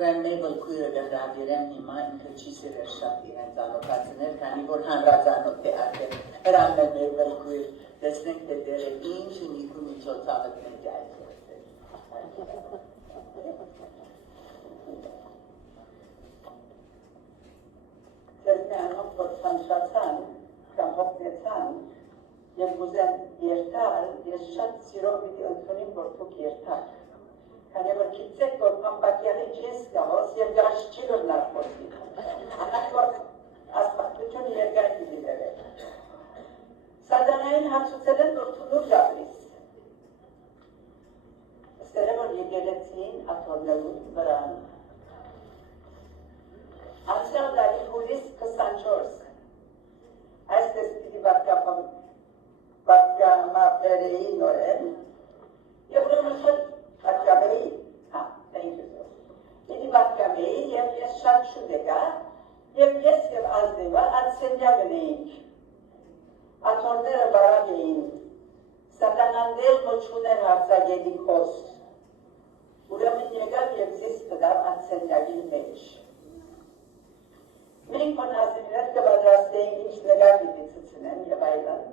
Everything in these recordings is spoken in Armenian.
Ուրեմն քույրը գտավիրեմ հիմա ինքը չի սիրել շատ իրեն ծանոթացնել, քանի որ հանրազանոթ է արդեն հրամել մեր քույր, տեսնենք թե դերը ինչ նիքու միջոցառը ներկայացրել։ Ձերնանով որ ծանոթացան, կամ հոգնեցան, եւ ուզեն երթալ, ես շատ սիրով պիտի ընդունեմ, որ դուք երթաք։ Քանի որ գիտեք, որ ամբակյալի ջես գահոս եւ գարշ չի լրնար խոսի։ Անակ որ աստվածությունը երկար պիտի դերել։ Սատանային հացուցել են, որ թունուր գավրիս։ Ստերը որ եկեղեցին աթորնելու վրան։ Անցյալ դարի հուլիս 24 այսպես պիտի բատկամապերեի նորեն եւ ուրեմն Բատկամեի, Պիտի բատկամեի և ես շատ շուտ եկա և ես և ազնևը ատսենյագն էինք, աթորները բարակ էին, սատանանդել մոչուներ հարցագելի խոս, ուրեմն եկավ և զիս կդավ ատսենյագին մեջ։ Մենք որ ազնիներ կբադրաստեինք ինչ նգար պիտի ծծնեն և այլն,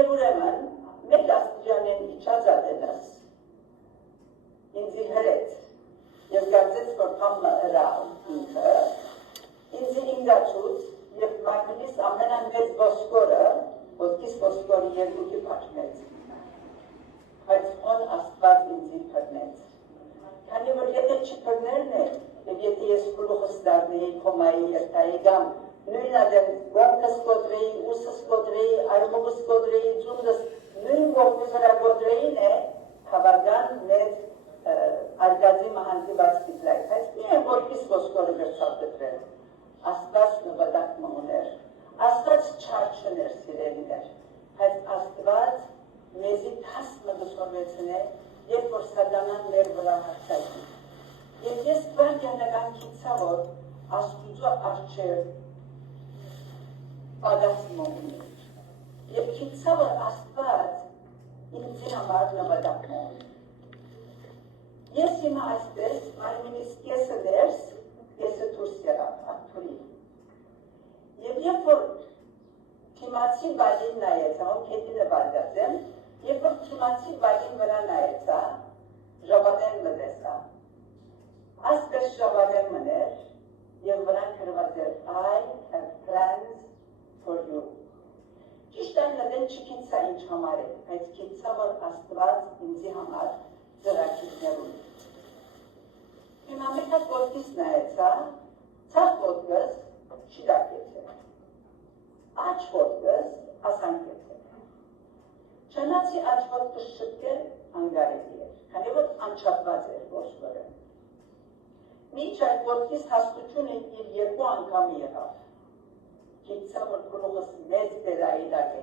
և ուրեմն մեկ աստիճանեն իչած ադենաս, ինձի հրեց, և գարձեց, որ համը հրավ ինքը, ինձի ինգաչուց, և մագնիս ամենամեծ ոսկորը, ոսկիս ոսկորի երկուքի պաչմեց, բայց հոն աստված ինձի պրնեց։ Քանի որ եթե չպրներն է, և եթե ես կլուխս դարնեի, կոմայի երթայի գամ, նույն ադեմ գոմքս կոտրեի, ուսս կոտրեի, արմուգս կոտրեի, ձունդս, նույն գոմքս հրա կոտրեին է, հավարգան մեծ արգազի մահանձի բացքից լայք, այս միայն որքիս ոսկորը վերցավ դտրել, աստված նվադակ մոներ, աստված չարչներ սիրելիներ, այս աստված մեզի թասմը դուսորվեցն է, երբ որ սատանան մեր վրա հարցակի, և ես վարգյանական կիցա, որ աստուծո արջև պադասմը ունի, և կիցա, որ աստված ինձի համար նվադակ մոներ, Ես հիմա այսպես, մարմինիս կեսը ներս, կեսը դուրս եղավ ատուրի։ Եվ երբ որ թիմացի բագին նայեցա, ում կետինը բարգած եմ, երբ որ թիմացի բագին վրա նայեցա, ժավանեն մտեսա։ Այսպես ժավանեն մներ, և վրան կրված էր I have plans for you։ Ճիշտ այն նդեն չկիցա ինչ համար է, բայց կիցա, որ աստված ինձի համար ծրակիցներուն։ Հիմա մեկած ոտքիս նայեցա, ցախ ոտքս շիրակեց է, աչ ոտքս ասանքեց է։ Չանացի աչ ոտքս շտկել անգարելի էր, քանի որ անչապված էր ոսկորը։ Մինչ այդ ոտքիս հաստությունը իր երկու անգամ եղավ։ Գիտցա, որ գլուխս մեծ բերայիլակ է,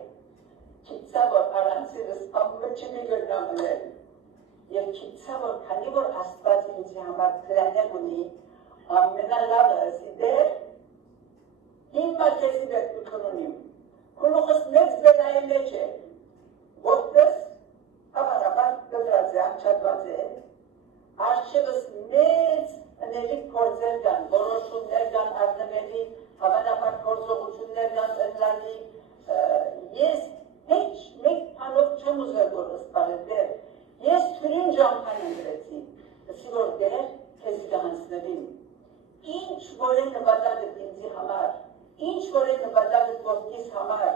գիտցա, որ առանցիրս ամը չմի գրնամնել, և գիտցա, որ քանի որ աստված ինձի համար պլաներ ունի, ամենալավը զիդեր, հիմա կեզի բերկություն ունիմ, գլուխս մեծ բերայի մեջ է, ոտքս հավանաբար գտրած է, անչատված է, արջևս մեծ ներիկ կործեր կան, որոշումներ կան, արնվելի, հավանաբար կործողություններ կան, ընլանի, ես հեչ մեկ պանով չեմ ուզեր որս պարետեր, ես թուրին ժամքան ընդրեցի, ասի որ դեր կեզի կհանցնվին, ինչ որ է նվադագդ ինձի համար, ինչ որ է նվադագդ ոտքիս համար,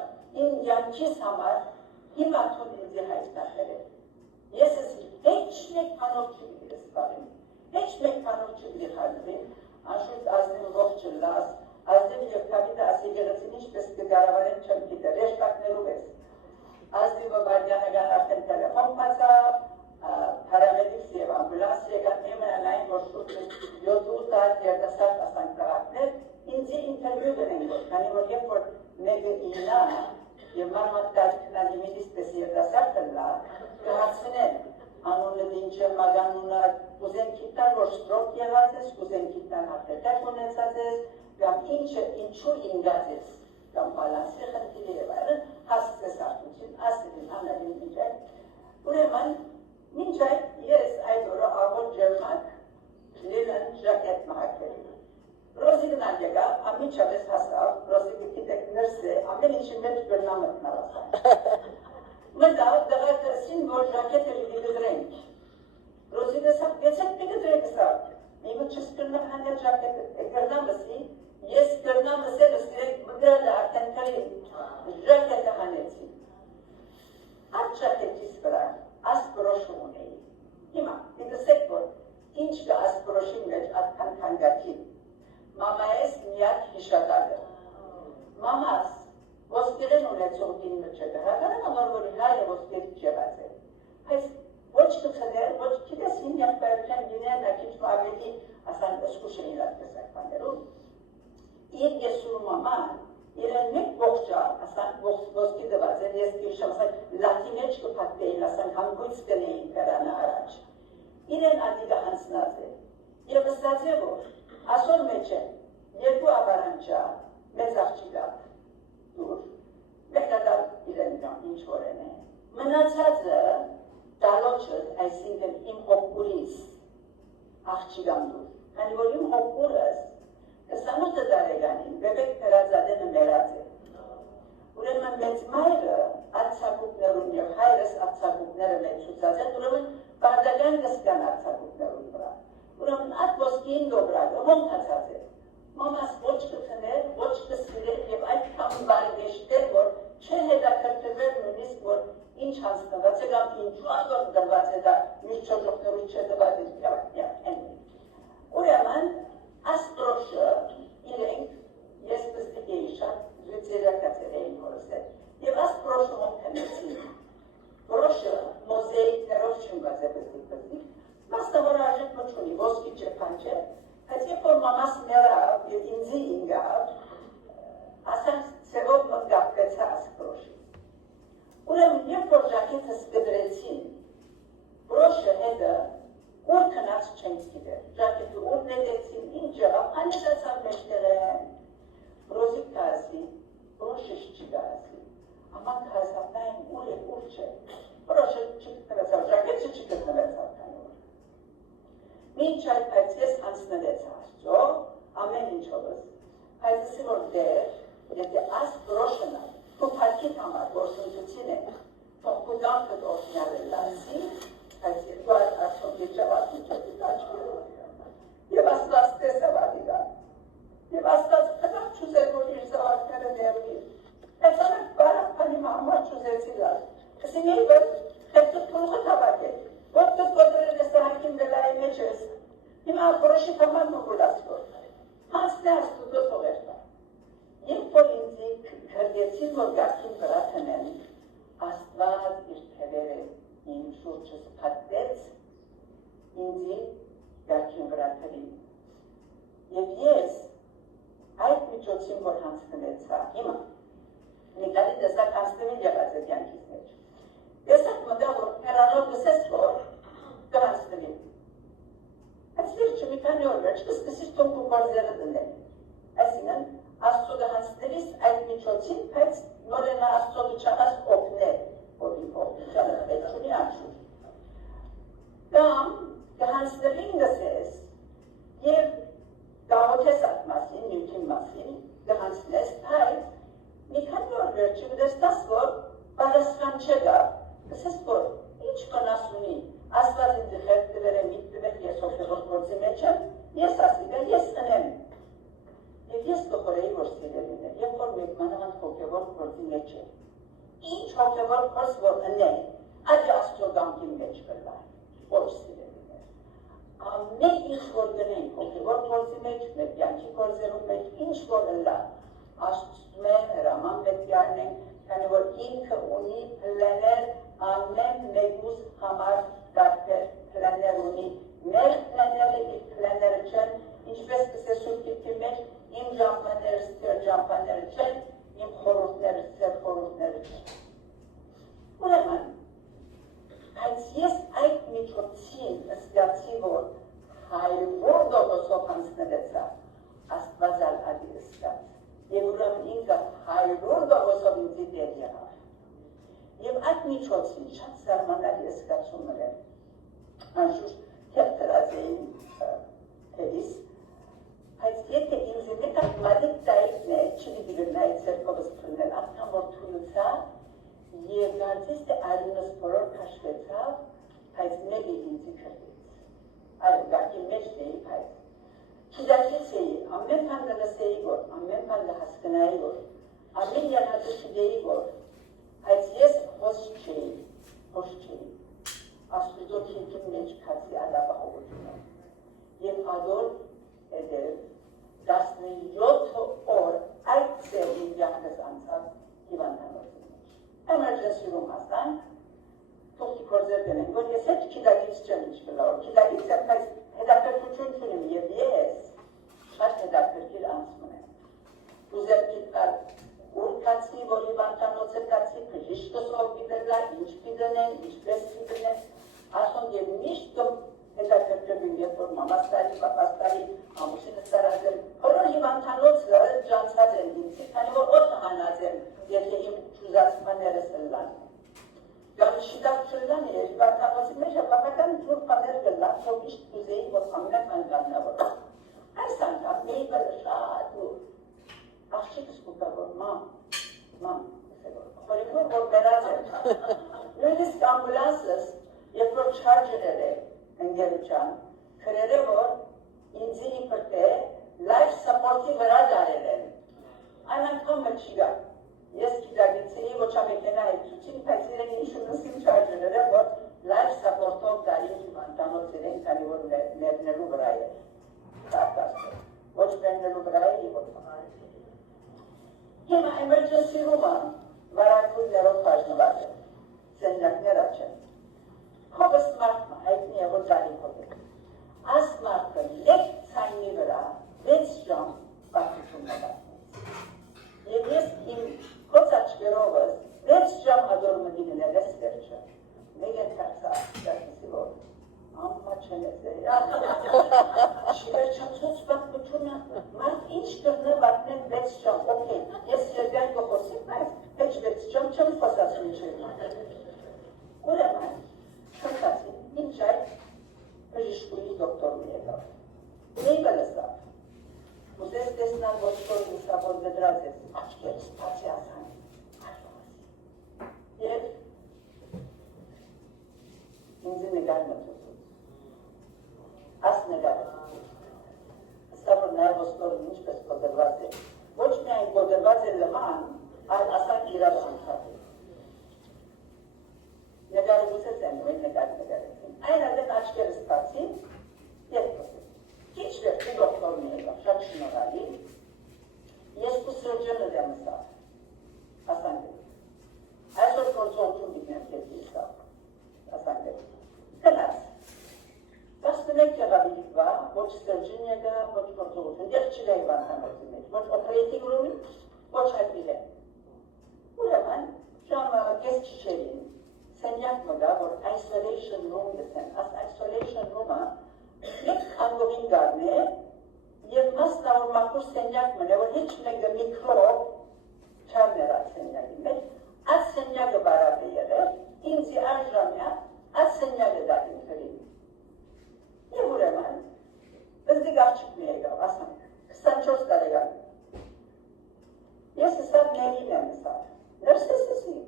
իմ յանքիս համար, հիմա թուն ինձի հայտնախել է։ Ես ասի, հեչ մեկ պանով չպիտի սպարին, հեչ մեկ պանով չպիտի խարնվին, անշուտ ազնիվ ողջ լաս, ազնիվ և կավիտը ասի գեղեցին ինչպես կգարավարեն չեմ գիտը, ռեշտակներով ես։ Ազնիվը վարգյանական արդեն տելեֆոն պացավ, Հարամեդիքս և ամբուլանս եկան եմենանային, որ շուտ 7-8 հատ երդասարդ ասանքտաղակներ ինձի ինտերվյու գնեն որ, քանի որ երբ որ մեկը ինա և մարմատկաջ կնալի միլիսպես երդասարդ կնլա, կհացնեն անունը դինչը մագանունը, կուզեն կիտան, որ շտրոք եղած ես, կուզեն կիտան հապետակ ունեցած ես, կամ ինչու ինգած ես, կամ բալանսի խնդիրի և այլն, հասցես արդություն, ասելին, անալին միջակ, ուրեմն Մինչ այդ ես այդ օրը աղոտ ջերմակ լիլն ժակետ անմիջապես հասավ, ռոսիկի գիտեք նրսը, ամեն ինչի մեջ բրնա մտնավ ասան։ Մտավ, դղակը սին, որ ժակետ էլի գդրենք։ Ռոսիկը սա, գեցեք մի գդրենք սա։ Իմը չս կրնամ հանյալ ժակետ, կրնամ լսի, ես կրնամ լսել լսիրեք, մգրալը արդեն կրի, ժակետը հանեցի։ Այդ ժակետիս վրա, ասպրոշը ունեի։ Հիմա, դիտսեք, որ ինչ կա ասպրոշի մեջ ատքան կանգակի։ Մամայես միակ հիշատակը։ Մամաս, ոսկերեն ունեցող դինը չգրակարը, համար որի հայը ոսկերի չեղած է։ Այս ոչ կծներ, ոչ կիտես հին եղբայրության դիներն ակիչ ավելի ասան ըսկուշ էին ատկեսակ բաներում։ Իր եսուրու մաման, իրեն մեկ ողջա, ասան ոսկի դված էր, ես կիշամ, ասան լատի մեջ կպատկեին, ասան հանգույց կնեին կրանը առաջ։ Իրեն ադիգը հանցնած է, և վստած է որ, ասոր մեջ են, երկու աբարանջա, մեծ աղջիկա, դուր, մեկնադար իրեն գան, ինչ որեն է։ Մնացածը, դալոչը, այսինքն իմ հոկուրիս, աղջիկան դուր, քանի որ իմ հոկուրս, 28 տարեկանին, բեբեք պերազադենը մերած է։ Ուրեմն մեծ մայրը արձակուկներուն և հայրս արձակուկները մեծուցած են, ուրեմն բարդագան կսկան արձակուկներուն վրա։ Ուրեմն այդ ոսկին գոբրագը հոնքացած է։ Մամաս ոչ կթներ, ոչ կսիրել և այդ կամ բարգեշտեր, որ չէ հետաքրքրվել նույնիսկ, որ ինչ հանցնված է կամ ինչու անգոր դրված է դա մյուս չոջողներու չէ դված է Ուրեմն աստրոշը իրենք ես պստիկ էի շատ զույցերակացեր էին հորսել և աստրոշը հոնքնեցին Որոշը մոզեիկներով չունված է պստիկ մասնավոր արժեք մոչունի, ոսկի չէ պանչե Բայց երբ որ մամաս մերավ և ինձի ինգավ, ասանք ծևով մգապկեցա ասկրոշի։ Ուրեմն երբ որ ժակետս գդրեցին, բրոշը հետը ուր կնած չենք գիտեր, ժակետը ուր նետեցին, ինչ եղավ, անետացավ մեջտեղեն։ Բրոզիկ կազի, բրոշը չի կազի, աման կազավ նայմ ուր է, ուր չէ, բրոշը չգտնվեցավ, ժակետը չգտնվեցավ կանոր։ Մինչ այդ բայց ես հանցնվեց Աստծո, ամեն ինչովս, բայց ասի որ դեր, եթե աս բրոշնա, ու պարկիտ համար գործունցուցին է, թող կուդանքըտ օրդնյալ է լասի, բայց երկու այդ արդյոք եջավատի չոտի տաչկերով և աստված տեսավ ադիգան, և աստված կտավ չուզեր, որ իր զավակները ներվիր, այս անակ բարակ պանի համար չուզեցի լար, ասի մի որ խեպտուտ կուղը թավակ է, ոտքըտ կոդրել ես հարկին դելայի մեջ ես, հիմա բրոշի համար մոգուլաց որ, հանցնե աստուտո սողերտա, երբ որ ինձի գրգեցին, որ գարքին վրա տնեն, աստված իր թևերը իմ շուրջս պատտեց, ինձի գարքին վրա տնին, և ես այդ միջոցին, որ հանցնվեցա, հիմա, նիկալի տեսակ հանցնվին եղած է դյանքից մեջ, տեսակ մտա, որ հերանով գսես, որ կհանցնվին, Այս վերջը մի քանի օր վերջ կսկսիր թոնք ու կորձերը դնել, այսինքն Աստծո հանցնելիս այդ միջոցին, բայց նորենա Աստծո չանաս օգնել, որ իմ օգնությանը պետք ունի անշուր։ Կամ կհանցնելին գսես և գաղոթես այդ մասին, նյութին մասին, կհանցնես, բայց մի քանի օր վերջը կդեստաս, որ բարասխան չգա, գսես, որ ինչ կնաս ունի, Աստված ինձի խերտ դվեր է միտ դվեր, ես հոգևոր գործի մեջ եմ, ես ասիկը, ես ընեմ։ Եվ ես կխորեի, որ սիրելին է, երբ որ մեկ մանավանդ հոգևոր գործի մեջ է։ Ինչ հոգևոր գործ, որ ընեմ, այդ Աստծո գամքի մեջ կլար, ոչ սիրելին է։ Ամեն ինչ որ գնենք հոգևոր գործի մեջ, մեր կյանքի գործերու մեջ, ինչ որ ընլա, Աստծո հրաման պետք է արնենք, քանի որ ինքը ունի պլաներ ամեն մեկուս համար դարբեր պլաներ ունի, մեր պլաները իր պլաները չեն, ինչպես կսեսուր կիպի մեջ, իմ ժամպաները ստեր ժամպաները չեն, իմ խորուրդները ստեր խորուրդները չեն։ Ուրեմն, բայց ես այդ միջոցին զգացի, որ հայրվոր դողոսով հանցնվեցա, աստվածալ ադի զգաց, և ուրեմն ինքը հայրվոր դողոսով ինձի դեր եղավ։ Եվ այդ միջոցին շատ զարմանալի զգացումներ են, անշուշտ թերտրած էին թևիս, բայց եթե ինձ մեկ այդ մադիկ տայի կարծես թե արյունս բոլոր քաշվեցավ, բայց մեկը ինձի քրտեց։ Այո, գարկի մեջ էի, բայց գիտակից էի, ամեն բան լսեի որ, ամեն բան հասկանայի որ, ամեն եղածը չգեի որ, բայց ես հոս չէի, Աստուծո քիքին մեջ քացի ալապահովությունը։ Եվ ադոր էդեր 17 օր այդ ծերին յախնս անցավ հիվանդանոցի մեջ։ Emergency room հասան, թողքի կորձեր դենեն, որ ես հետ գիտակից չեմ ինչ կլոր, գիտակից եմ, բայց հետաքրքրություն չունեմ և ես շատ հետաքրքիր անցնում եմ։ Ուզերքի տալ ուր կացի, որ հիվանդանոցը կացի, բժիշկը սով պիտելա, ինչ պիտենեն, ինչպես պիտենեն, ասոն և միշտ հետաքրքրում երբ որ մամաստարի, պապաստարի, ամուսինս տարածել, բոլոր հիվանդանոցը ջանցած են ինձի, քանի որ օդը հանած են, եթե իմ ճուզացմաներս լան։ Կամ շիտակ չլան էր, հիվանդանոցի մեջ հապատական ջուր պաներ գլան, որ միշտ ուզեի, որ ամեն անգամնավոր։ Այս անգամ մեի բլը շատ ուր, աղջիկս կուտա որ մամ, խորիկոր որ բերած էր, նույնիսկ ամբուլանսս, երբ որ չարջերել է, ընգերուչան, քրերը որ ինձի իպրտե լայվ սապորտի վրա դարել են, այն անգամը չի գա, ես գիտագիցեի ոչ ամեկենա հետուցին, բայց իրեն ինշունուսին չարջերել է, որ լայվ սապորտով դարի հիվանդանոց իրեն, քանի որ ներնելու վրա է, ոչ ներնելու վրա է, որ հիմա emergency room-ը վարակույրներով բաժնված է, սենյակներ աչեն։ Հովս մարդը հայտնի է, որ դարի հովը։ Աս մարդը լեք ցայնի վրա 6 ժամ բացություն նվացնեց։ Եվ ես իմ հոց աչկերովս 6 ժամ ադոր մդինն էլ ես վերջը։ Մեկ են կարծա, դարնիսի որ, ամպա չենես է, շիվերջացոց բատմությունը, մարդ ինչ կրնը բատնեն 6 ժամ, օքեյ, ես երգայն կողոսիկ, բայց հեչ 6 ժամ չեմ խոսացում չեմ։ Ուրեմն, Շնկացին, ինչ այդ բժիշկուի դոկտորն եկավ։ Մեյվը լսավ։ Ուզես տեսնալ ոչ որ լսավ, որ գդրած ես, աչկերս պացի ասան, և ինձի նգար մտուցուց, աս նգար մտուցուց, ասա որ նայ ոսկորն ինչպես գոդրված է, ոչ միայն գոդրված է լման, այլ ասան իրավ անքավ է։ Նգարվուցեց են, որ նգարեցին։ Այն ադեն աչկերս պացի, երկոսի։ Քիչ վերջի դոկտորն եկավ, շատ շնորհալի։ Ես կուսրոջոնը դեմ սավ, ասանգել։ Այսօր գործողություն դիգնեմ կեզի սավ, ասանգել։ Կնաց։ 11 եղավ իլվա, ոչ սրջին եկավ, ոչ գործողություն, դեղ չիլա հիվանդանոցի մեջ, ոչ օպերեյտինգ ռումի, ոչ հայտիլ է։ Ուրեմն, ժամը կես չիչերին, սենյակ մգա, որ isolation room դեսեն, աս isolation room-ը մեկ անգովին գարն է և մասնավոր մակուր սենյակ մն է, որ հիչ մեկը միկրոբ չար ներած սենյակի մեջ, աս սենյակը բարավ է եղել, ինձի արժամյա, աս սենյակը դատին կրին։ Եվ ուրեմն, բզդիկ աղջիկ մի եկավ, ասան, 24 տարեկան։ Ես հսավ ներին եմ հսավ, նրսես հսի,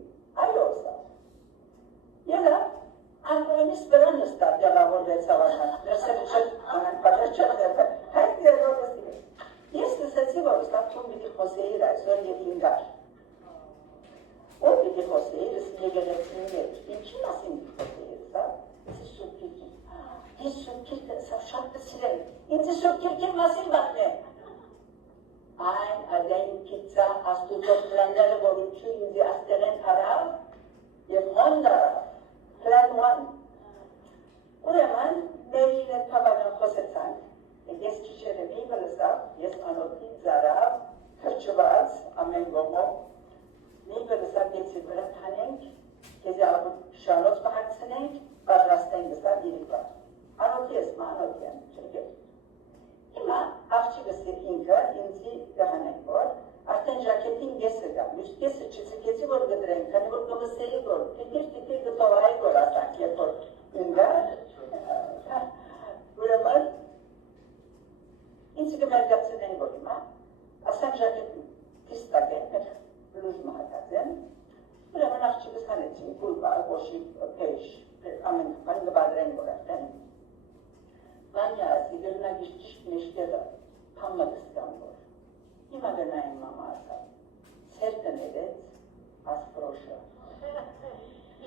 այո հսավ։ Ելա, անգոյնիս վրա նստավ դեղավորվեցավ ական, նրսերը չտ, անան պատր չտ դեպը, հայտ ներվորվստի է։ Ես նսեցի, որ ստավ թում բիդի խոսեիր այսօր և ինգար։ Որ բիդի խոսեիր, ըսի եգերեցին մեջ, ինչի մասին բիդի խոսեիր, սավ, եսի շուկիրքին, ես շուկիրքը, սավ շատ կսիրեմ, ինձի շուկիրքին մասին բատն է։ Այն ադեն կիծա աստուծո պլանները, որ ինչու ինձի աստեղեն հարավ և հոնդարավ, Plan 1. Ուրեմն, մերին էտ պավանան խոսեցանք, ես չիչերը միվը լսավ, ես անոթին զարավ, խրճված, ամեն գոմով, միվը լսավ դեցի վրա թանենք, կեզի աղուտ շանոց մահակցնենք, բաժրաստեն լսավ իրիկվա։ Անոթի ես մա, անոթի եմ, չրգել։ Հիմա, աղջիկս ինքը, ինձի դահանենք որ, արդեն ժակետին գեսը գա, միշտ գեսը չծկեցի որ գդրենք, քանի որ կմսեի որ, տիտիր գտովայի որ ասանք, երբ որ ինգար, ուրեմն, ինձ կմերգացնեն որ հիմա, ասանք ժակետին տիստակ են, մեր բլուզ մահակած են, ուրեմն աղջիկս հանեցին, կուլպա, գոշի, փեշ, ամեն բան գբադրեն որ արդեն։ Վանյա ասի գրնագիշ ճիշտ մեջտեղը փամը կստան որ։ Հիմա գնային մամա ասա, սերտը ներեց, ասպրոշը։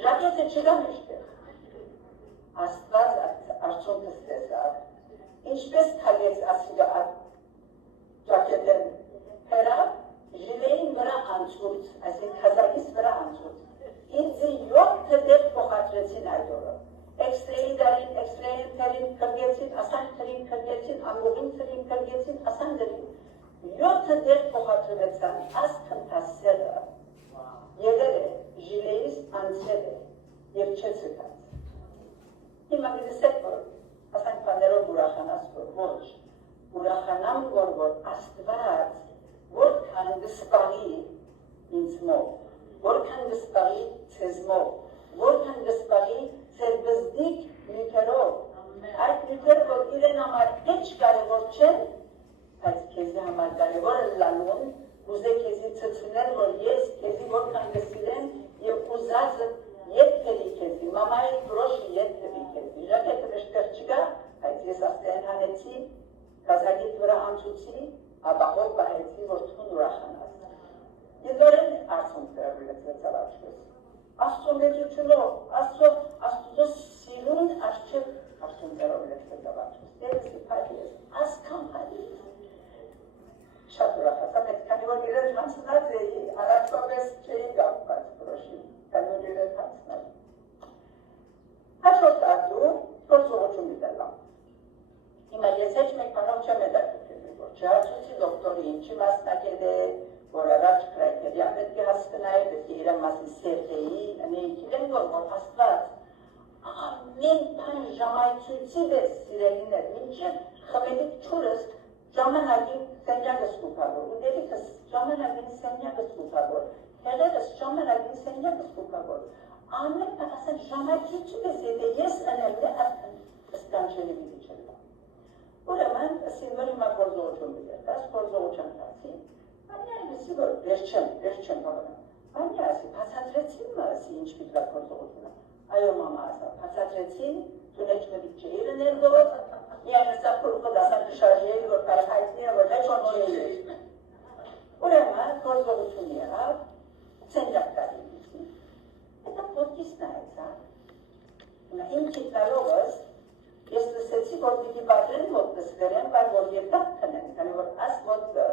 Ժակետը չգա մեջտեղ։ Աստված արդյունքը ստեսավ, ինչպես թագեց ասիգա ժակետեն հերա, ժիլեին վրա անցուրց, այսին կազակիս վրա անցուրց, ինձի յոթ դեպ փոխադրեցին այդ օրը, էքստրեի դարին, էքստրեին թերին կրգեցին, ասան թերին կրգեցին, ամուղին թերին կրգեցին, ասան դրին, յոթ դեպ փոխադրվեցան, ասկնտասերը, եղել է, ժիլեիս անցել է, և չեցկած։ Հիմա գտեսեք որ, ասանք բաներով ուրախանաս որ, ոչ, ուրախանամ որ աստված, որքան գսպարի ինձ մով, որքան գսպարի ցեզ մով, որքան գսպարի ձեր բզդիկ նյութերով, այդ նյութերը որ իրեն համար ինչ կարևոր չեն, բայց քեզի համար կարևոր է լալուն, ուզե քեզի ծծունել, որ ես քեզի որքան գսիրեն և ուզածը եթերի քեզի, մամայի գրոշի եթերի քեզի, ժակետը մեջտեղ չկա, բայց ես աստեն հանեցի, կազագիտ վրա անցուցի, ապահով պահեցի, որ թուն ուրախանաս։ Եզորեն արցունքները վլեցվեցավ աչքս։ Աստծո մեծությունով, աստծո սիրուն աչքև արցունքները վլեցվեցավ աչքս։ Դերսի պահի ես, ասկան պահի ես։ Շատ ուրախացա, մեծ քանի որ իրենց հանցնած էի, առաջվապես չէի գապված պրոշին, քանի որ իրենց հանցնած։ Հաշորդ արձու, գործողություն դիտելամ։ Հիմա ես հեչ մեկ բանով չեմ հետաքրքրվում, որ չհարցուցի դոկտորի ինչի մասնակետ է, որ առաջ կրայտերիա պետք է հասկանայի, պետք է իր մասին սերտեի, նեիքիլեն որ աստված ամեն բան ժամայցույցի դες սիրելիներ, մինչև խմելիք չուրս ժամանակին սենյակս կուկավոր, ուդելիքս ժամանակին սենյակս կուկավոր, հեղերս ժամանակին սենյակս կուկավոր, ամեն բան ասեն ժամայցույցի դες եթե ես ընելն է արդեն սկանչելի վիդի չելա։ Ուրեմն, սինվոր հիմա գործողություն բիդեր, դաս գործողություն կացի, Անի այլսի որ վերջեմ հավանա, անի ասի, պացատրեցին մա ասի ինչ բիդվա գործողությունը, այո մամա ասա, պացատրեցին, թունեչ նվիտ չէիր ներգով, միայն ասա պուրկոդ ասա կշարժեի, որ կարհայտնի է, որ հեչոն չէիր։ Ուրեմն, գործողություն եղավ, սենյակ կարի բիդի, հետա պոտկիսն այցա, իմ կիտնալողս, ես լսեցի, որ դիգի բադրեն մոտս վերեն, բայց որ երկատ կնեն, քանի որ աս մոտը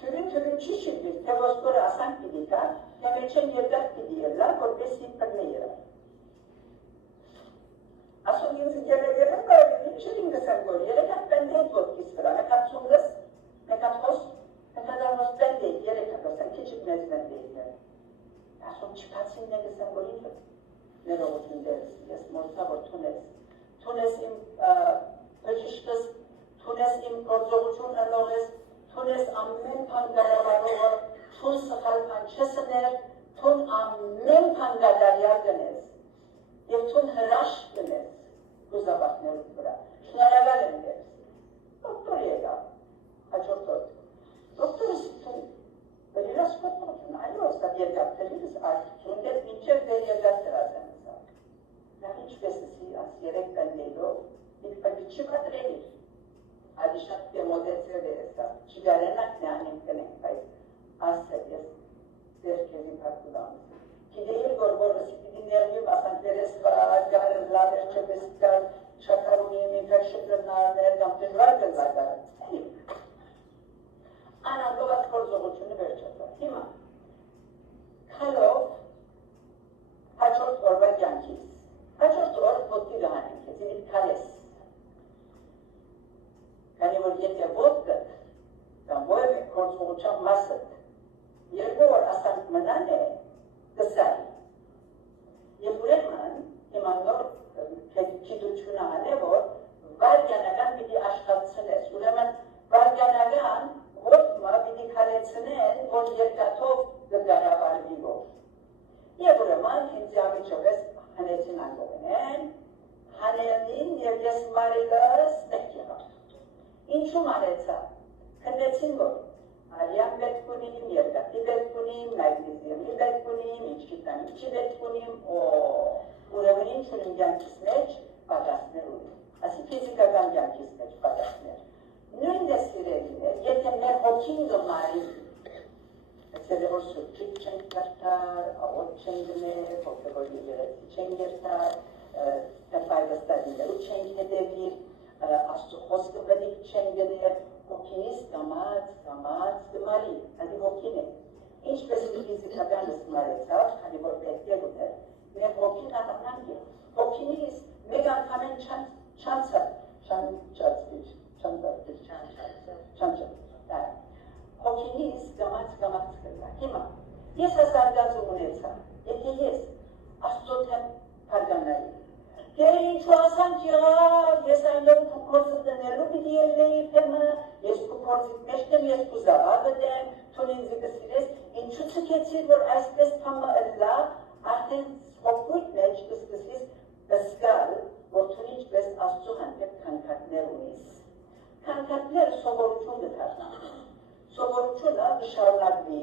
Թյուրին չի շիլվիր, թե ոսկորը ասանք պիդի կա, թե մեջեն երկատ պիդի ելա, որպես իպրնի երա։ Ասում ինձ գելեգերեն կարին, ինչ են գսան գոր, երեկատ պենդեիտ ոտքիս վրա, մեկատ սունգս, մեկատ հոս, մեկատ արմոս պենդեիտ, երեկատ ասան, քիչիտ մեզ պենդեիտ էր։ Ասում չպացին է գսան գոր ինձ, ներողություն դերս, ես մորցա, որ թունես իմ բջիշկս, թունես իմ գործողություն ընողես, թունես ամեն պան գարավարողը, թուն սխալ պան չսներ, թուն ամեն պան գադարյալ գնես, և թուն հրաշ գնես, գուզավակներուտ վրա, շնարավալ են դերս, դոկտոր եկավ, հաջորդոտ, դոկտորս թուն, բրիրաս կոտմություն, այո, ստատ երկատ թրիրս, արդյուն դես մինչև դեր երկատ թրազ եմ սակ, նա ինչպես ասի, աս երեք պանդեյլով, իք պագիչի բատրեիր, Ադիշատ դեմոդեցել է էսա, չգարենակ նյանին կնենք, բայց ասել ես դեր կեզի պարտուդամս։ Կիդեիր գորգորս պիդի ներմիում ասան դերես վարագար, լավեր չպես կար, շակարունի միկար շկրնարներ, կամ տենվար կլվագար, էնիք։ Անանգոված գործողությունը վերջատար։ Հիմա, կալով հաջորդ օրվա կյանքիս, հաջորդ օր ոտքի գանանք, ես ինիք կալես, Քանի որ եթե ոտքդ կամ որևէ գործողության մասդ երկու օր ասանք մնան է, կսայի։ Եվ ուրեմն հիմա նոր գիտությունը անե, որ վարգյանական պիտի աշխատցնես, ուրեմն վարգյանական ոտքը պիտի քալեցնեն, որ երկաթով կգարավարվի որ։ Եվ ուրեմն ինձ ամիջովես հանեցին անգողնեն, հանելին և ես մարիլս նեք եղավ։ Ինչու մարեցա, քննեցին որ, Արյան պետք ունիմ, երկատի պետք ունիմ, մագնիզիումի պետք ունիմ, ինչի պետք ունիմ, ուրեմն ինչ ունիմ կյանքիս մեջ պատասներ ունիմ։ Ասի ֆիզիկական կյանքիս մեջ պատասներ։ Նույնն է սիրելիներ, եթե մեր հոգին գմարի, այսերը որ սուրճիկ չենք կրտար, աղոտ չենք գներ, հոգևոր եղերեցի չենք երտար, տեպայվստադիներու չենք հետևիր, աստու խոսքը բդիկ չենք գներ, հոգինիս կամած գմարի, հալի հոգին է։ Ինչպես ֆիզիկականը սմարեցավ, հալի որ պետք է ուներ, մեր հոգին ատանանք է։ Հոգինիս մեկ անգամեն հոգինիս գամած կրվա։ Հիմա, ես հասարգազում ունեցա, եթե ես աստոտ եմ հարգանայի, դեր ինչու ասանք եղավ, ես այնով կուքորձը տնելու պիտի ելվեի պեմը, ես կուքորձիտ մեջտ եմ, ես կուզավագը դեմ, թուն ինձի կսիրես, ինչու ծկեցիր, որ այսպես պամը ըլլա, արդեն հոգույթ մեջ կսկսիս կսկալ, որ թուն ինչպես աստծու հանդեպ քանքատներ ունիս։ Քանքատները սովորություն դթարնան, սովորությունը կշարունակվի,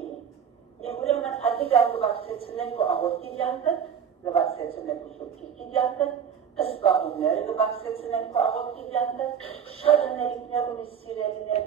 և ուրեմն ադիգան կվակցեցնենք ու աղորդի կյանքըտ, կվակցեցնենք ու սուրճիկի կյանքըտ, ըսպաղումները կվակցեցնենք ու աղորդի կյանքըտ, շատ ներիքներ ունի սիրելիներ,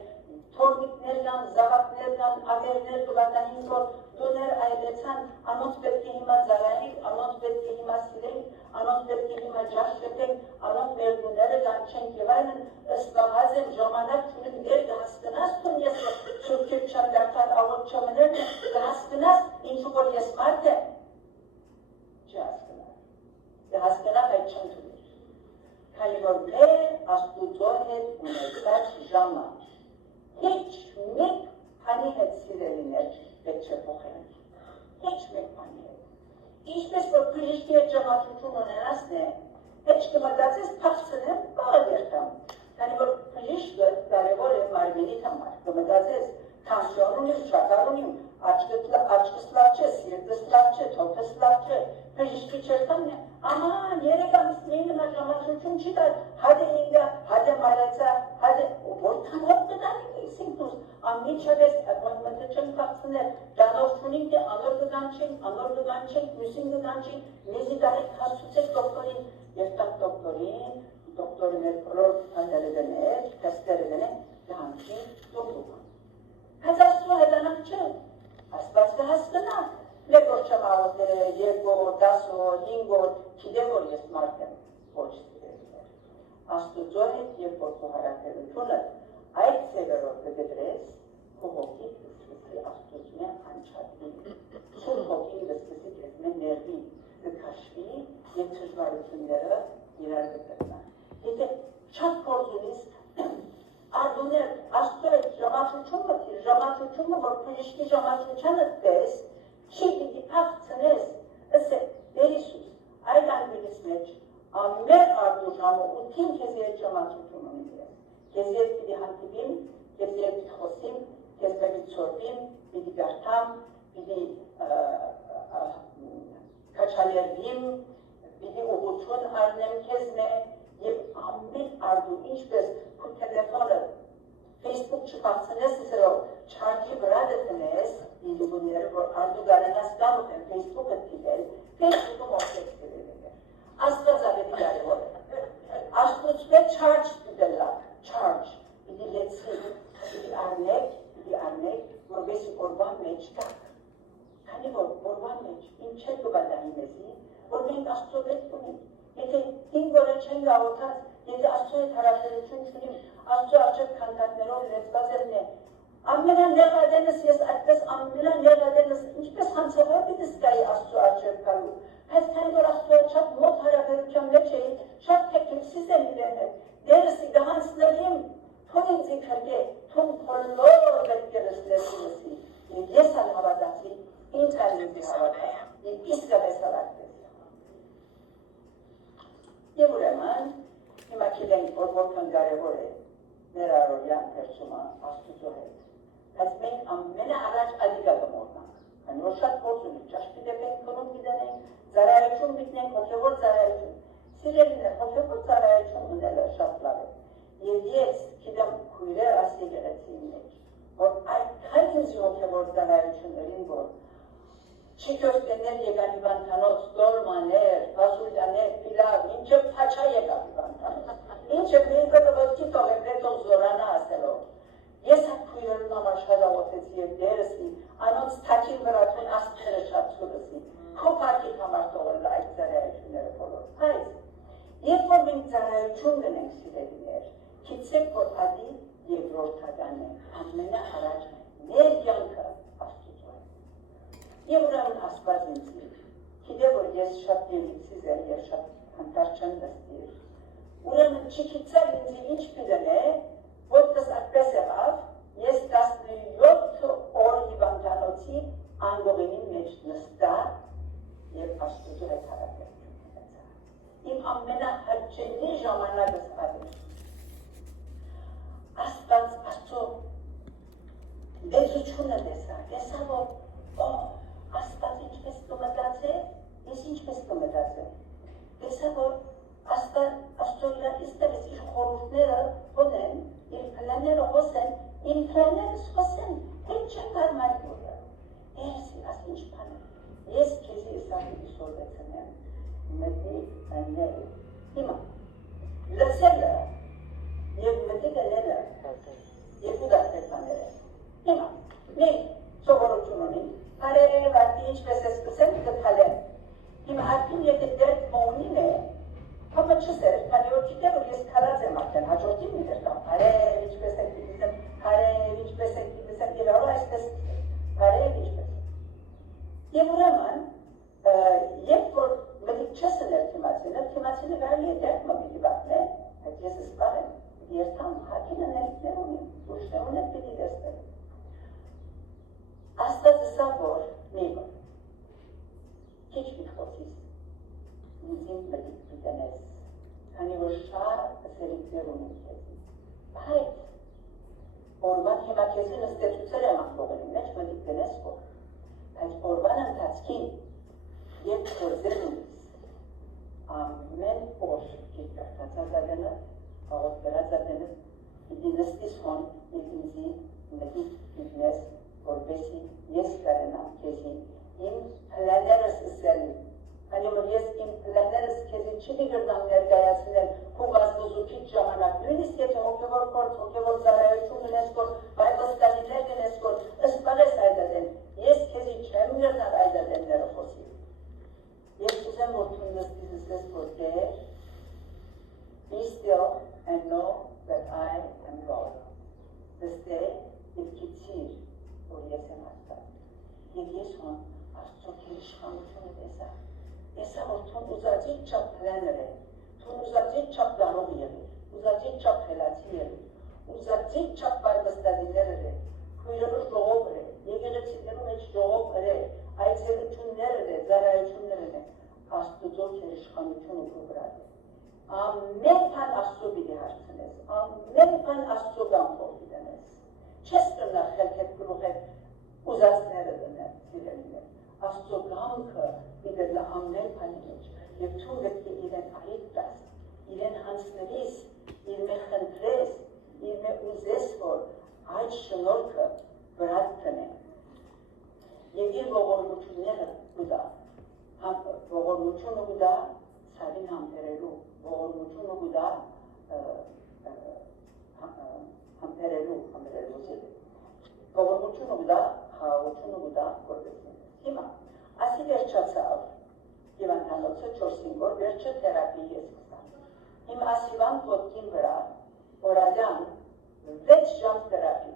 թորգիկներն, զաղատներն, ագերներ կվատանին, որ դուներ այլեցան, անոնց պետք է հիմա զարայիք, անոնց պետք է հիմա սիրենք, անոնց պետք է հիմա ջաշկետենք, անոնց մեր դուները գանչենք և այլն, ըսպաղազ եմ ժամանակ չունիք դեր կհասկնաս, թուն ես սուրճիկ չեմ դարդար աղոտ չմներն է, կհասկնաս, ինչու որ ես մարդ եմ, չի հասկնար, կհասկնար այդ չեմ թունիր, քանի որ մեր աստուծո հետ ունեցած ժամը, Heç մեկ բանի հետ սիրելիներ պետք չէ փոխենք, heç մեկ բանի հետ։ Ինչպես որ բժիշկի հետ ժամացություն ունենասն է, հետ կմտածես փախցնեմ, բաղը երթամ, քանի որ բժիշկը կարևոր է մարմինիդ համար, կմտածես թանսիոն ունիմ, շաքար ունիմ, աչքս լավ չէ, սիրտս լավ չէ, թոքս լավ չէ, բժիշկի չերտամն է, աման երեք ամիս մինը ժամացություն չի տար, հադե ինգա, հադե մարացա, հադե, որքան հոտ կտանիք ինքնուս, ամիջավես ապոյնմենտը չենք փախցնել, դանով չունիմ, թե անոր կգանչենք, մյուսին կգանչենք, մեզի դարեք հասուցեք դոկտորին, երտակ դոկտորին, դոկտորը մեր պրոր հաները դներ, թեստերը դներ, դանքին դոկտուկ։ Հեզ աստու հետանակ չէ, աստված կհասկնա, մեկ որ չեմ աղոտել, երկոր, դասոր, հինգոր, գիտեմ որ ես մարդ եմ, ոչ սիրելիներ։ Աստուծո հետ երբ որ քո հարաբերությունը այդ ծևերով կգդրես, քո հոգին կսկսի աստուծմե անչատվի, սուր հոգին կսկսի կեզմե ներվի, կքաշվի և թժվարությունները իրար կտրնան։ Եթե շատ փորձ ունիս, արդուներ աստծո այդ ժամացությունը, որ բժիշկի ժամացությանը պես, չի պիտի փախցնես, ըսե, դեր Իսուս, այդ անգլիս մեջ, ամեր արդու ժամը ութին քեզի այդ ժամացություն ունի ես, քեզի ես պիտի հանդիպիմ, քեզի ես պիտի խոսիմ, քեզ պիտի ծորվիմ, պիտի գարտամ, պիտի կաչալերվիմ, պիտի ուղություն արնեմ քեզնե, և ամեն արդու, ինչպես քո տելեֆոնը, Facebook չփախցնես սրով, չարջի վրա դտնես, իլուգուները, որ արդու գարենաս կամուք են Facebook-ը տիվել, Facebook-ը մոքեք սիրելին է։ Աստված ավելի կարևոր է։ Աստուծմե չարջ դդելակ, չարջ, պիտի լեցի, պիտի արնեք, որովհետև օրվան մեջ տակ։ Քանի որ օրվան մեջ ինչ չեք կբադանի մեզի, որ մենք Աստծո պետք ունենք։ Եթե հինգ օրը չեն գաղութած, եթե Աստծո հետ հարաբերություն չունիմ, Աստծո արջև քանդակներով լեցված եմ է, ամենան նեղադենս ես այդպես ամենան նեղադենս ինչպես հանցավոր պիտի սկայի Աստծո արջև գալու, բայց քանի որ Աստծո շատ մոտ հարաբերության մեջ էի, շատ թեքրիքսիս եմ իրեն հետ, դերս իգահանցնելիմ, թուն ինձ իքրգե, թուն փոլոր բերկերս լեսի, և ես ալ հավատացի, ինձ ալ ինձի հավատա, և իսկապես հավատես։ Եվ ուրեմն, հիմա գիտենք, որ որքան կարևոր է մեր առօրյա ընթերցումը Աստծո հետ, բայց մենք ամենաառաջ ադիգա կմոռնանք, քանի որ շատ փորձ ունենք, ճաշկի դեպենք քնում գիտենք, ծառայություն գտնենք, հոգևոր ծառայություն։ Սիրելիներ, հոգևոր ծառայություն ունելը շատ լավ է։ Եվ ես գիտեմ քույրեր աս եկեղեցիի մեջ, որ այդքան ինձ հոգևոր ծառայություններին, որ չիքյոստեներ եկան իվանթանոց, դորմաներ, վասուլյաներ, պիլավ, ինչը փաչա եկավ իվանթանոց, ինչը գրինքը տվոտքի տողեմ, դետող զորանա ասելով, ես այդ քույրերում համար շատ աղոթեցի և դերսի, անոնց թակին վրատուն աստղերը շատ ծուրսի, քո պարկիք համար տողել այդ ծառայությունները բոլոր, այս, երբ որ մենք ծառայություն գնենք սիրելիներ, քիցեք, որ ադի երկրորդական է, ամենը առաջ է, մեր յանքը աստուծո է։ Եվ ուրեմն ասպազ ինձի, գիտե, որ ես շատ ելիքսիզ եմ և շատ հանդար չեմ նստիր, ուրեմն չիքիցար ինձի ինչ պիդն է, որտս այդպես եղավ, ես 17 օր հիվանդանոցի անգողինի մեջ նստա և աստուծո հետ հարաբերություն ունեցա։ Իմ ամենահաճելի ժամանակս ադի։ Աստված աստծո լեզությունը տեսա, որ աստված ինչպես կմտածե, ես ինչպես կմտածե, տեսա, որ աստծո իրար իստեղից իր խորհուրդները հոնեն, իր պլաները հոսեն, իմ պլաներս հոսեն, հետ չեմ կարմայքուրը, երսի աս ինչ պան է, ես կեզի իսաղի սորվեցն եմ, մտի ըննել, հիմա, լսելը, և մտի գնելը, երկու դարձեր պաներ են, հիմա, մենք սովորություն ունին, հարեր վարտի ինչպես է սկսեմ կթալեմ, հիմա արդին եթե դերտ մողնին է, համը չսեր, քանի որ գիտե, որ ես քարած եմ արդեն, հաջորդին մի դերտամ, հարեր ինչպես եք դիպիսեմ, հարեր ինչպես եք դիպիսեմ, իրարու այսպես հարեր ինչպես։ Եվ ուրեմն, երբ որ մտիկ չսներ թիմացինը վարելի է դերտ մոմիլի բաղն է, այդ ես սպար եմ, երթամ հակին ընելիքներ ունիմ, ուշնեղուն է պիտի դեսնել։ Աստված սա որ միգոն, քիչ միտխոսիս, ինձին մտիկ պիտենես, քանի որ շատ սերիկներ ունիմ քեզի, բայց օրվան հիմա քեզի նստեցուցեր եմ անգողենի մեջ մտիկ պիտենես որ, բայց օրվան ընթացքին, երբ գործեր ունիս, ամեն օր կիրկարտացած ադենը, աղոտ գրած ադենը, իդի նստիս հոն, և ինձի մտիկ պիտենես, որպեսի ես կարենամ քեզի, իմ պլաներս ասելի, քանի որ ես իմ պլաներս քեզի չի գրնամ ներկայացնել հուղազդուզուքից ժամանակ, նույնիսկ եթե հոգևոր կորդ, հոգևոր ծառայություն ունես կոր, բայբոստանիներ գնես կոր, ըսպարես այդադեն, ես քեզի չեմ գրնար այդադենները խոսի։ Ես ուզեմ, որ թուն նստիս ասես, որ դեր, be still and know that I am God. Նստե և կիցիր, որ ես եմ աստված, և ես հոն աստծո քերիշխանությունը տեսա, տեսա, որ թուն ուզածիտ չապ պլաներ է, թուն ուզածիտ չապ դարող եղիր, ուզածիտ չապ խելացի եղիր, ուզածիտ չապ բարբստադիներ է, քույրերու ժողով է, եկեղեցիներու մեջ ժողով է, այցելություններ է, ծառայություններ է, աստծո քերիշխանությունը կուգրած է, ամեն բան աստծո պիտի հարցնես, ամեն բան աստծո գամքով պիտենես, չես կնար խելքետ կրուխետ ուզածները դնել, սիրելիներ, աստծո գամքը պիտելա ամեն բանի մեջ, և թուն պետք է իրեն արիք տաս, իրեն հանցնելիս, իր մե խնդրես, իր մե ուզես, որ այդ շնորհքը վրատ տնեն, և իր ողորմությունները կուտա, ողորմությունը կուտա սարին համբերելու, ողորմությունը կուտա համբերելու զիլը, ողորմությունը կուտա խաղաղությունը կուտա կորպեսին։ Հիմա, ասի վերջացավ, հիվանդանոցը 4-5 օր, վերջը թերապի ես կսա։ Հիմա ասիվան ոտքին վրա, օրադյան 6 ժամ թերապի,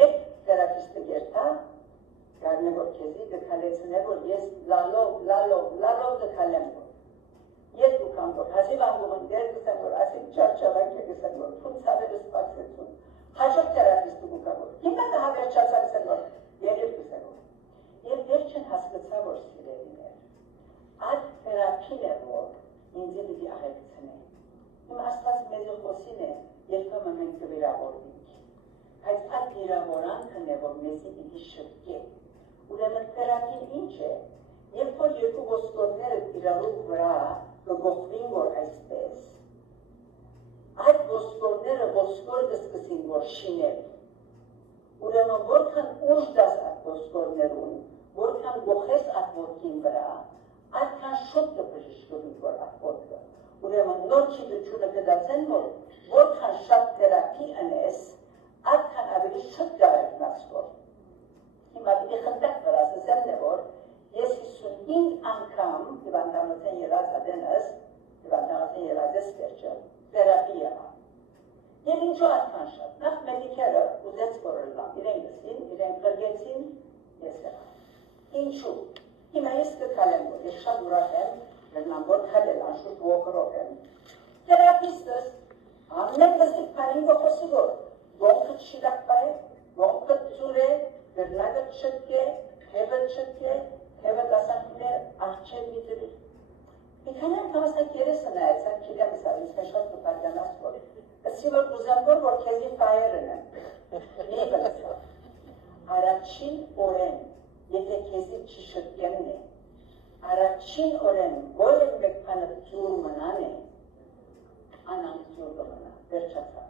մեկ թերապիստը գերտա, գարնե որ քեզի դքալեցնե որ ես լալով դքալեմ որ, երկու կամ որ, հազիվ անգողն դեր կսեմ որ, ասիք ճարճավակ է կսեմ որ, փունցավերը սպակսեցուն, հաջող թերապիստը կուկա որ, հիմա կհա վերջացակսեն որ, երիր կսեմ որ, և վերջն հասկացա որ սիրելիներ, այդ թերապին է որ, ինձի լիդի աղեկցն է, իմ աստված մեզի խոսին է, երկամը մենք կվիրավորվինք, բայց այդ վիրավորանքն է որ մեզի լիդի շրկե, ուրեմն թերապին ինչ է, երբ որ երկու ոսկորները իրարու վրա կգողվին որ այսպես, այդ ոսկորները ոսկոր կսկսին որ շինել, ուրեմն որքան ուժ դաս այդ ոսկորներուն, որքան գողես այդ ոտքին վրա, այդքան շուտ կբժշկվի որ այդ ոտքը։ Ուրեմն նոր չիդությունը կդացեն, որ որքան շատ թերապի անես, այդքան ավելի շուտ կավերնաս որ։ Հիմա պիտի խնդակ վրաս ասեմ է, որ ես 55 անգամ հիվանդանոցեն ելած ադենս, հիվանդանոցեն ելած ես վերջը, թերապի եղա։ Եվ ինչու այդքան շատ, նախ մեդիկերը ուզեց որորլամ, իրեն գսին, իրեն կրգեցին, ես եղա։ Ինչու, հիմա ես կկալեմ, որ ես շատ ուրախ եմ, վերնամ որ կալել անշուր բողրով եմ։ Թերապիստս, ամեն գսիկ պարին գողոսի որ, գողքը չիլակ բայ, գողքը ծուր է, վերնագը չտկե, հևը չտկե, հևը դասանքներ աղջեր վիդրի։ Իքանեմ կամասակ երեսը նայեցա, կիլեմ սարից մեշատ կպարգանաս որ, ասի որ գուզամբոր, որ կեզի պայերն եմ, մի բլսա։ Առաջին օրեն, եթե կեզի չի շտկենն է, առաջին օրեն, որ են մեկ պանը ծուր մնան է, անանք ծուր գմնա, վերջացա։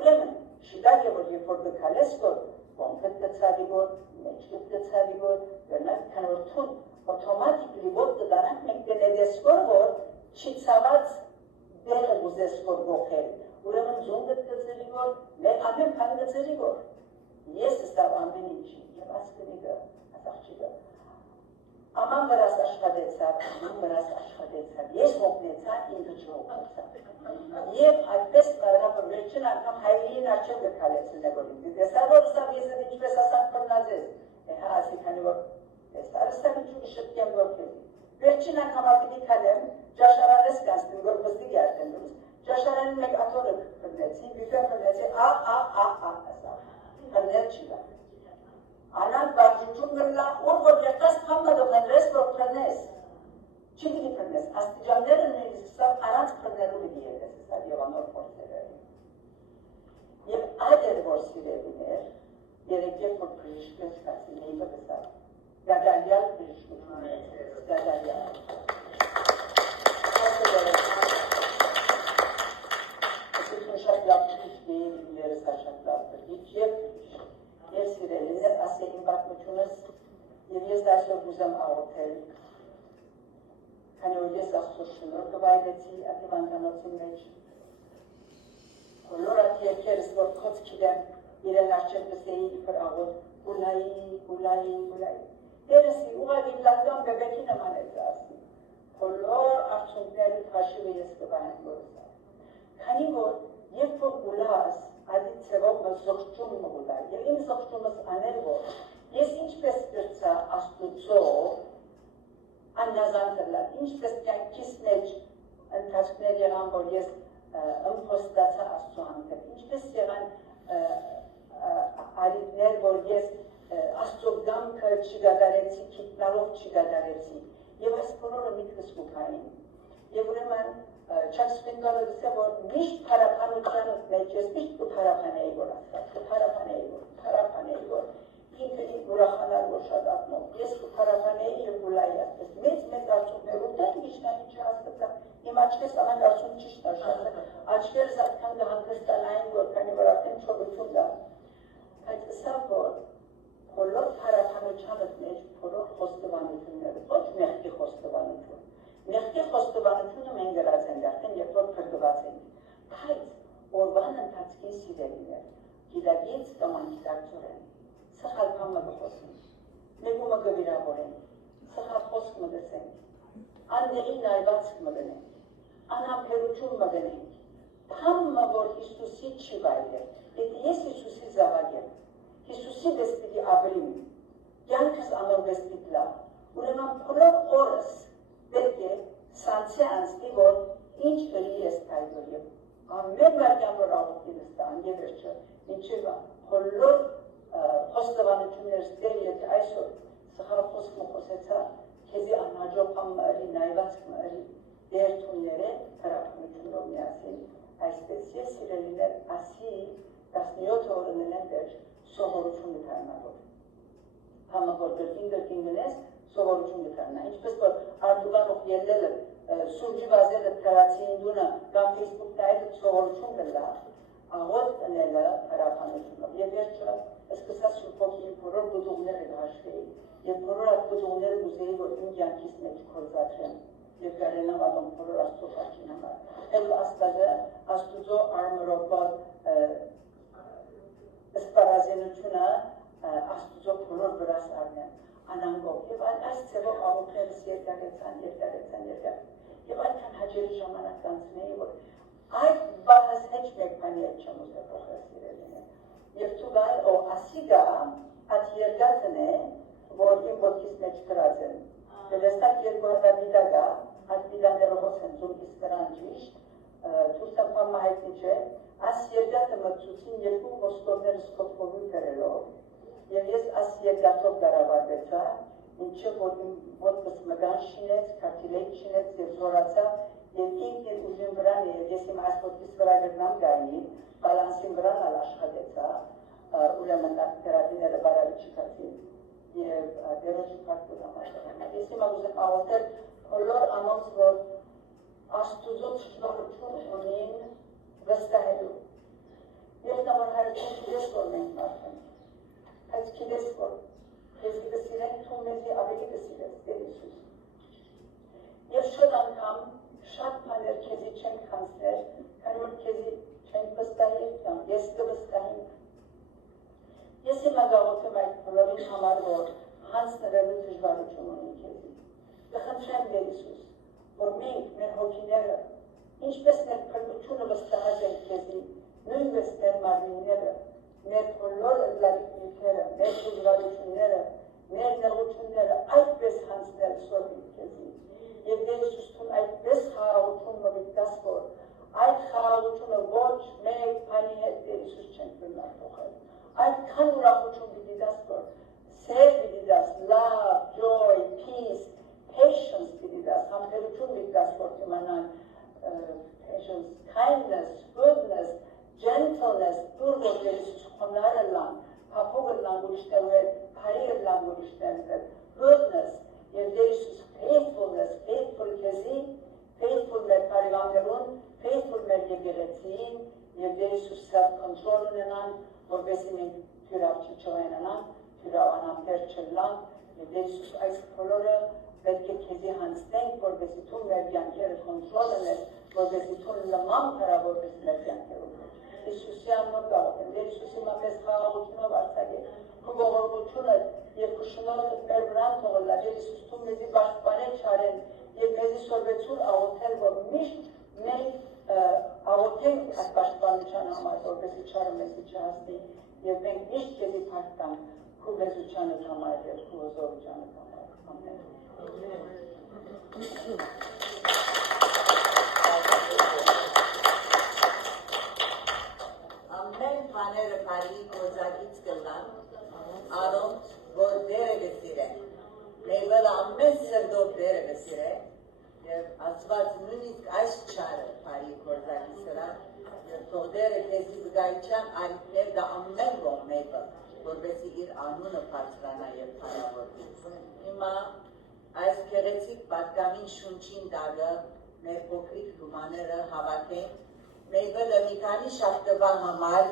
Ուրեմն, շիդակ է, որ երբ որ դկալես որ, կոնքըտ կծավի որ, մեջկըտ կծավի որ, վերնակ կանորդուն, օտոմատիկլի որ կդանանք մենք կնեդես որ, չի ծաված դերը ուզես որ գողել, ուրեմն ձունգըտ կծերի որ, մեր ամեն կան կծերի որ, ես ստավ ամեն ինչի, և ասկնիգը, ասաղջիգը, աման վրաս աշխատեցավ, աման վրաս աշխատեցավ, ես հոգնեցա, ինքը չհոգնեցավ, և այդպես կարապը վերջին անգամ հայրիին աչև գկալեցին է որ ինձ, դեսա որ ստավ ես էդ ինչպես ասանք պրնած ես, հա ասի քանի որ ես արստավ ինչու շտկեմ որ կեզի, վերջին անգամ ապիտի կալեմ, ճաշարանես կանցնին, որ բստիկ յարդեն դուրս, ճաշարանին մեկ ատորը պրնեցին, բյուկը պրնեցին, ասա, պրնել չի գա, անանք բարձուչում գրլա, որ որ եղտաս կամը դողենրես, որ պրնես, չի գիտի պրնես, աստիջանները նույնիսկ սավ արանց պրնելու գիտի եղես, սավ եղանոր փորձերը։ Եվ այդ էր որ սիրելիներ, երեկ որ բժշկվեց կացի նեյվը գսավ, գադալյալ բժշկություն ունեցեց, գադալյալ։ Ասություն շատ լավ բժիշկ էին, իրերս շատ լավ բժիշկ, և սիրելիներ ասեին պատմությունս, և ես դասով ուզեմ աղոթել, քանի որ ես Աստծո շնորհ կվայելեցի այդ հիվանդանոցի մեջ, բոլոր այդ երկերս որ խոց գիտեմ, իրեն արջև գսեի իբր աղոթ, գուլայի, դերսի ուղղակի լանդան բեբեկի նման է ասի, բոլոր արդյունքների հաշիվը ես կվայեմ որսա, քանի որ երբ որ գուլաս, ադի ծևով զղջում մգուլա, և իմ զղջումս անել որ, ես ինչպես գրծա Աստուծո աննազան կրլատ, ինչպես կյանքիս մեջ ընթացքներ եղան, որ ես ըմփոստացա Աստծո հանքել, ինչպես եղան արիքներ, որ ես Աստծո գամքը չգադարեցի, քիտնալով չգադարեցի, և այս բոլորը միտքս կուքային, և ուրեմն Չակ Սպենգալը գսե, որ միշտ պարապանությանս մեջ ես միշտ կպարապանեի որ ասած, կպարապանեի որ, ինքը ինք ուրախանար որ շատ ատմով, ես կպարապանեի և գուլայի ասպես, մեծ արդյունքներում դեն գիշնանի չհասկծա, իմ աչքես աման արդյունք ճիշտ աշացը, աչքերս ատքան գհանգստանային որ, քանի որ արդեն չողություն դա, բայց ըսավ որ, բոլոր պարապանությանս մեջ, բոլոր խոստովանությունները, ոչ մեղքի խոստովանություն, մեղքի խոստովանությունը մենք գրած ենք արդեն, երբ որ փրկված ենք, բայց օրվան ընթացքին սիրելիներ, գիտագից կամ անգիտակցորեն, սխալ բանը կխոսենք, մեկումը կվիրավորենք, սխալ խոսք մգսենք, անդերի նայվածք մգնենք, անհամբերություն մգնենք, բանը որ Հիսուսի չի վայրել, եթե ես Հիսուսի զավակ եմ, Հիսուսի դես պիտի ապրիմ, կյանքս անորվես պիտի լավ, ուրեմն բոլոր օրս պետք է սանցե անցնի, որ ինչ գրի ես կայդոր և ամեն վարկյան որ աղոտին ստան և վերջը, ինչև բոլոր խոստովանություններս դեր եթե այսօր սխալ խոսք մխոսեցա, քեզի անհաջող համարի, նայված կմարի դեր թունները հրապնությունով միասին, այսպես ես սիրելիներ ասի 17 օրը նենեն վերջ սովորություն դիթարնալով, համը որ գրկին գնես, սովորություն դիթարնա, ինչպես որ արդուգանող ելելը սուրջի վազելը կարացին դունը կամ Facebook նայելը սովորություն կլա, աղոտ կնելը հրապանությունով և վերջը սկսա բոլոր բուդուղները հաշվեի, եւ բոլոր այդ բուդուղները ուզեի, որ իմ կյանքիս մեջ գործադրեմ, եւ գարենամ ատոմ բոլոր Աստծո խաչին համար։ Էլ Աստվածը Աստուծո արմրոպատ սպարազենությունը Աստուծո բոլոր վրաս առնեմ, անանգով, եւ այս ձևով աղոթներս երկարեցան, եւ այդքան հաջերի ժամանակ անցնեի, որ այդ բանս հեչ մեկ բանի այդ չեմ ուզել փոխել սիրելին։ Եվ թուգայ օ ասիգա այդ երկաթն է, որ իմ ոտքիս մեջ դրած են։ Եվ այստեղ երկու հատ դիդագա, այդ դիդաները հոսեն ձում իսկրան ճիշտ, թուրքական մահայտնի չէ, այս երկաթը մտցուցին երկու ոսկորները սկոտվորում կրելով, եւ ես այս երկաթով դարավարվեցա, ինչը որ իմ ոտքս մգան շինեց, քարտիլեկ շինեց եւ զորացա, եւ ինքն իր ուժին վրան է, եւ ես իմ այս ոտքիս վրա գրնամ գանի, բալանսին վրան ալ աշխատեցա, ուրեմն թերապիները բարավի չկացին, եւ դերոջի կարգուր համաշխարհանալ։ Ես հիմա ուզեմ աղոթել բոլոր անոնց, որ Աստուծո ճշմարտություն ունին վստահելու։ Ես նամար հայրություն գիտես, որ մենք մարդենք, բայց գիտես, որ ես կսիրենք, թու մեզի ավելի կսիրես, Տեր Հիսուս։ Ես շատ անգամ շատ բաներ քեզի չենք հանձնել, քանի որ քեզի չենք վստահել կամ ես կվստահեմ։ Ես հիմա գաղութեմ այդ բոլորին համար, որ հանձնվելու դժվարություն ունի քեզի։ Կխնդրեմ Տեր Հիսուս, որ մենք մեր հոգիները, ինչպես մեր փրկությունը վստահած ենք քեզի, նույնպես մեր մարմինները, մեր բոլոր լավիկները, մեր դժվարությունները, մեր նեղությունները այդպես հանձնել սովին քեզի։ Եվ Տեր Հիսուս թուն այդպես խաղաղություն մտած, որ այդ խաղաղությունը ոչ մեկ բանի հետ Տեր Հիսուս չենք բնալ թողել։ Այդքան ուրախություն պիտի դաս, որ սեր պիտի դաս, love, joy, peace, patience պիտի դաս, համբերություն պիտի դաս, որ իմանան patience, kindness, goodness, gentleness, դուր որ Տեր Հիսուս խոնարհ լան, փափուկ լան ուրիշներու հետ, բարի լան ուրիշներու հետ, goodness, եւ Տեր Հիսուս faithfulness, faithful քեզի, faithful մեր բարիվաններուն, faithful մեր եկեղեցին, եւ Տեր Հիսուս self-control ունենան, որովհետեւ մենք թյուրավ չչվենանան, թյուրավ անամբեր չլան, եւ Տեր Հիսուս այս բոլորը պետք է քեզի հանձնենք, որովհետեւ դու մեր կյանքերը կոնտրոլ ունես, որովհետեւ դու նման կարավորես մեր կյանքերում։ Հիսուսի անունով գաղութեմ, Տեր Հիսուսի մեզ խաղաղությունով արձակե, քո ողորմությունը եւ քո շնորհը մեր վրան թողնա, Տեր Հիսուս դու մեզի պաշտպանել չարեն եւ մեզի սորվեցուր աղոթել, որ միշտ մենք աղոթենք այդ պաշտպանության համար, որպեսզի չարը մեզի չհասնի եւ մենք միշտ քեզի փառք տանք քո լեզուչանը համար եւ քո զորությանը համար։ Ամեն։ Ամեն բաները բարի գործակից կլան, առոնց որ դերը գսիրեն, մեյվել ամեն սրդով դերը գսիրեն, և ասված նույնիսկ այս չարը բարի գործակից կլան, և թող դերը քեզի վգայության արիքներ դա ամեն ոմ մեյվել, որպեսի իր անունը բարձրանա և փառավորվի։ Հիմա այս գեղեցիկ պատգամին շունչին տալը մեր փոքրիկ լումաները հավաքենք, մեյվելը մի քանի շաբթվա համար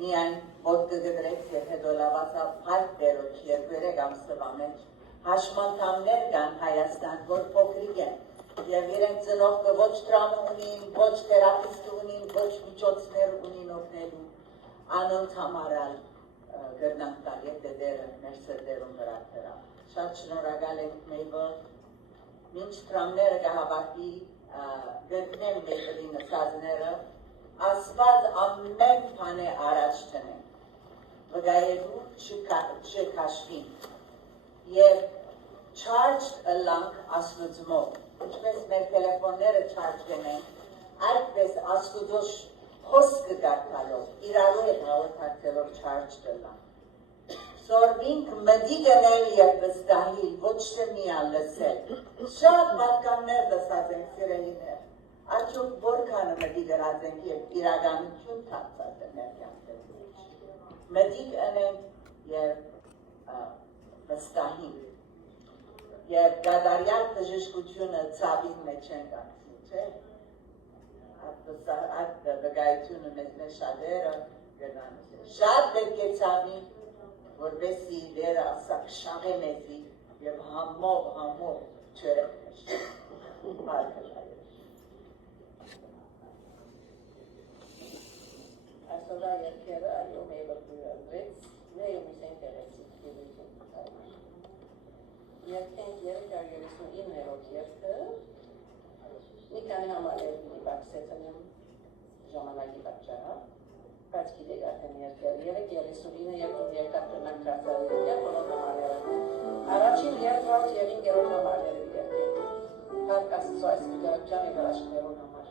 միայն ոտքը գդրեց և հետո լավացավ փառք Տերոջ երկերեք ամսվա մեջ հաշմանդամներ կան Հայաստան, որ փոքրիկ են և իրենք ծնողքը ոչ տրամը ունին, ոչ թերապիստ ունին, ոչ միջոցներ ունին օգնելու անոնց համարալ գրնանք տալ, եթե դերը մեր սրտերում վրա թրավ։ Շատ շնորհակալ ենք Մեյվել, մինչ տրամները կհավաքի գտնեն Մեյվելի նսածները, ասված ամեն բան է առաջ տնենք, վգայելու չքաշվին և charged ըլանք Աստուծմով, ինչպես մեր տելեֆոնները charge գնենք, այդպես Աստուծո խոսքը գարտալով, իրարու հետ հաղորդակցելով charged ըլանք։ Սորվինք մդի գնել և վստահիլ, ոչ թե միան լսել։ Շատ պատկաններ լսած ենք սիրելիներ, արդյոք որքանը մդի գրած ենք և իրականություն թացած է մեր կյանքերում։ Մդի գնենք և վստահինք և գադարյալ բժշկությունը ցավին մեջ ենք ակցի, չէ։ Այդ վգայությունը մեզ շատերը գնան։ Շատ պետք է ցավի, որպեսի դերը ասակ շաղե մեզի և համով չերեք մեզ։ Այսօրվա երկերը այո մևը բուրադրեց, նեյում իս ինտերեցիկ գիլություն։ Երկենք 339-րոք երկը, մի քանի համալեր պիտի բաքսեցնեմ ժամանակի պատճառով, բայց գիտեք արդեն երկերը, 339 երկում երկար տնակ կրասարի երկեր, բոլոր համալերը։ Առաջին երկրորդ և ինգերոտ համալերը երկենք, հարկ ասծո այս գիտարակջան և հրաշներուն համար։